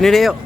Ini deh yuk.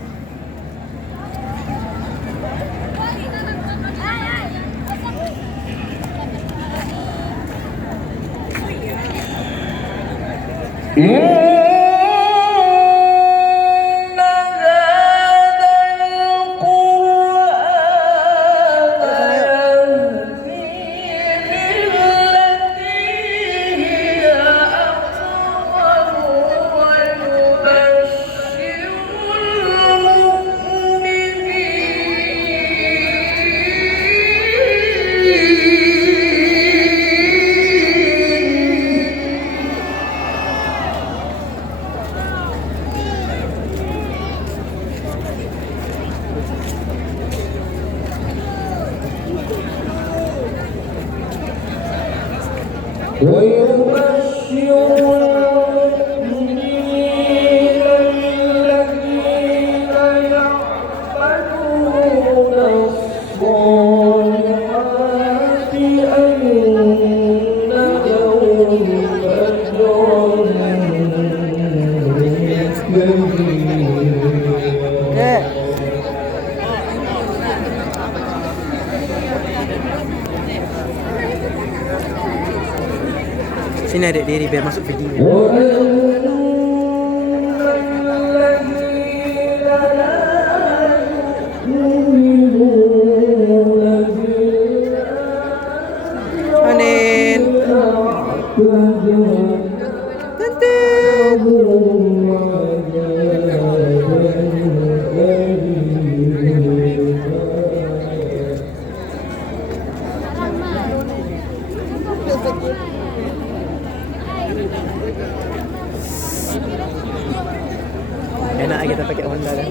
Sini adik diri biar masuk video. Anin. Enak kita pakai Honda kan.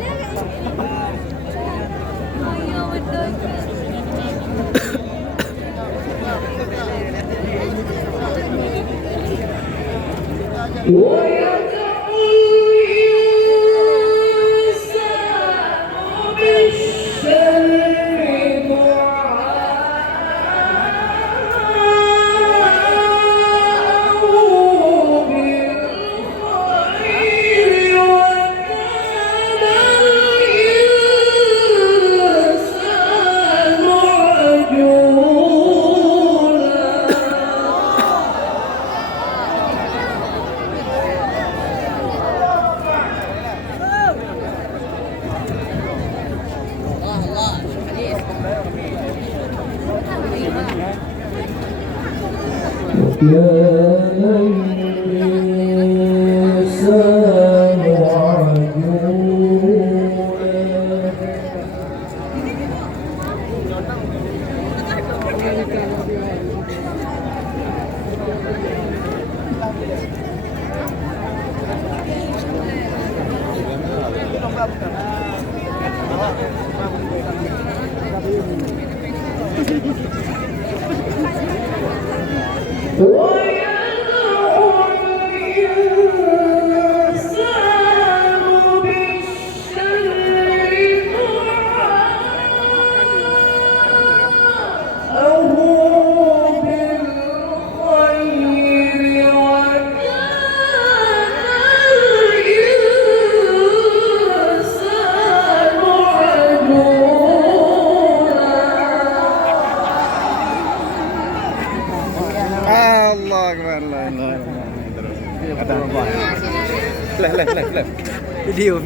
Video.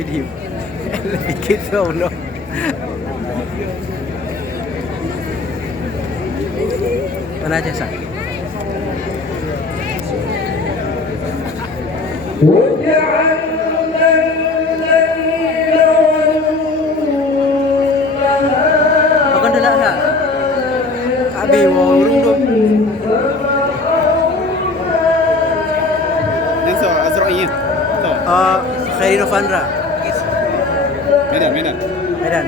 Bikin sono. Mana aja sah? Bukan dah lah. Abi mau urung dong. Nanti Azrail. Khairi Novandra. Medan.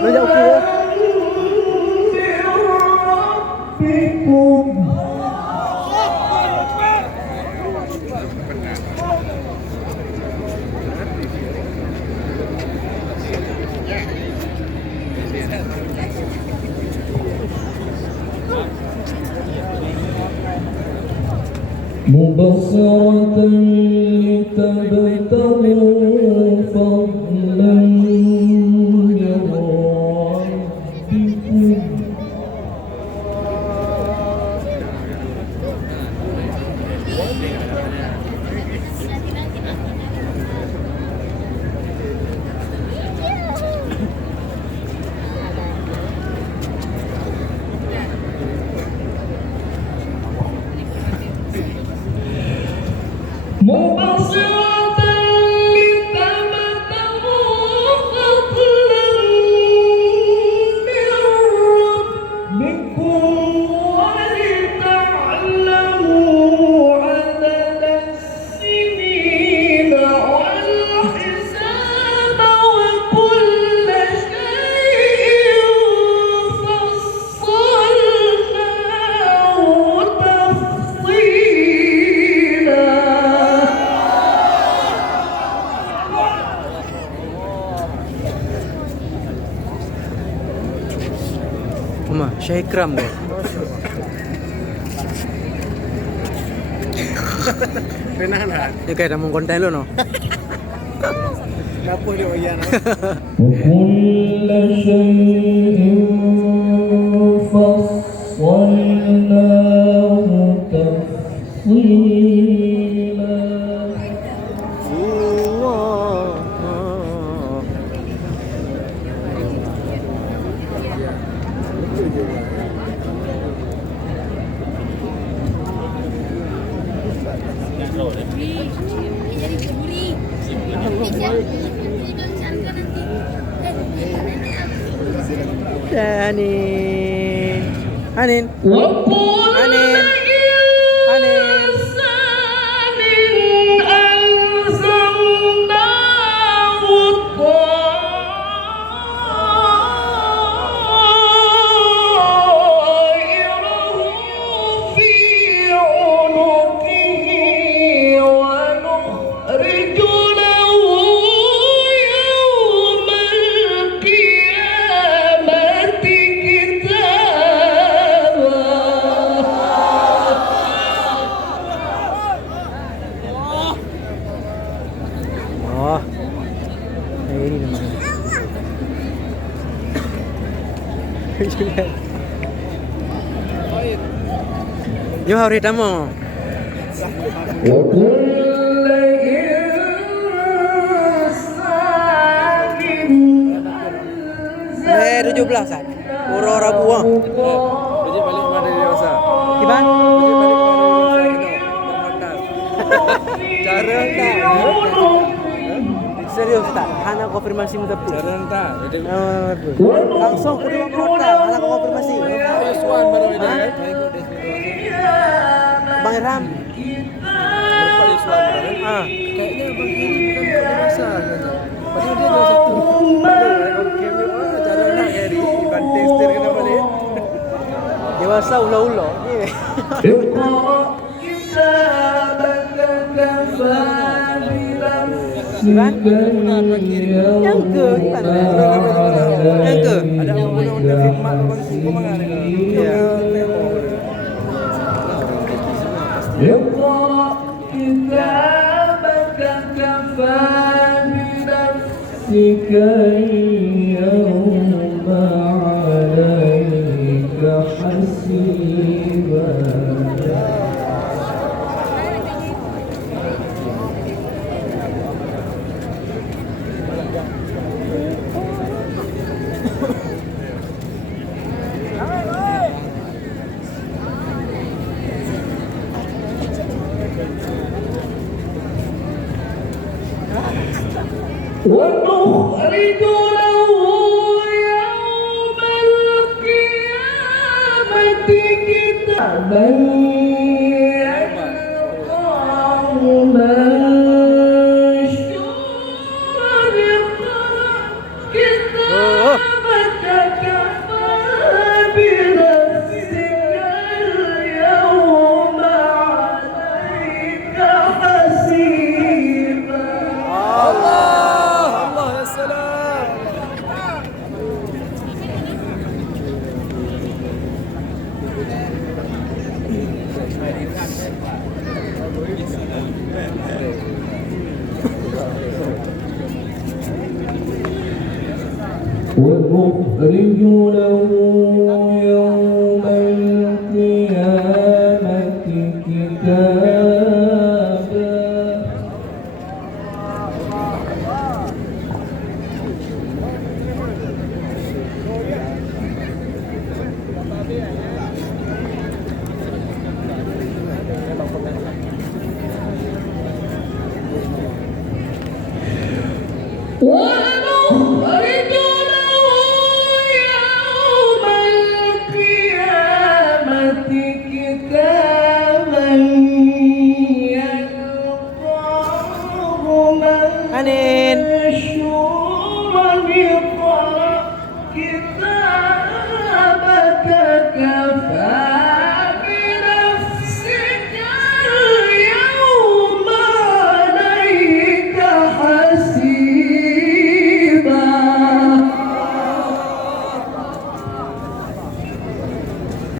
Lu jauh kira? مبصرة لتبتغوا فضلا من ربكم مبصرة لتبتغوا فضلا من ربكم ولتعلموا عدد السنين والحساب وكل شيء فصلناه تفصيلا. Syekh Ikram tu. Penahan. Dia kayak dah mau konten lu no. Kenapa dia oyan? وكل شيء فصلناه تفصيلا. Jadi curi. Anin. Anin. وكل Anin. إنسان ألزمناه طائره في عنقه ونخرج له يوم القيامة كتابا. Oh. Ini namanya. Yo hari tamu. وكل إنسان 17 Sat. Ura Rabu ah. Dia balik mana dia rasa? Gimana? Dia balik mana dia rasa? Cara tak? Serius tak? Hana konfirmasi mu tapi. Cara tak? Jadi Langsung kedua hotel, hana konfirmasi. Yuswan baru dia. Bang Irham. Berapa Yuswan baru? Ah. Kayaknya Bang Iri bukan kau dewasa katanya. Padahal dia dah satu. Okey, cara nak Iri banting setir kena balik. Dewasa ulo-ulo. اقرأ كتابك كفى Gimana? Yang ke gimana? Yang ke? Ada undang-undang khidmat kongsi pemangan ni. Ya. اقرأ كتابك كفى بنفسك بنفسك اليوم عليك حسيبا ونخرج له يوم القيامة كتابا يلقاه منشورا اقرأ كتابك كفى بنفسك اليوم عليك حسيبا الله الله يا سلام. ونخرج له يوم القيامة كتابا ولا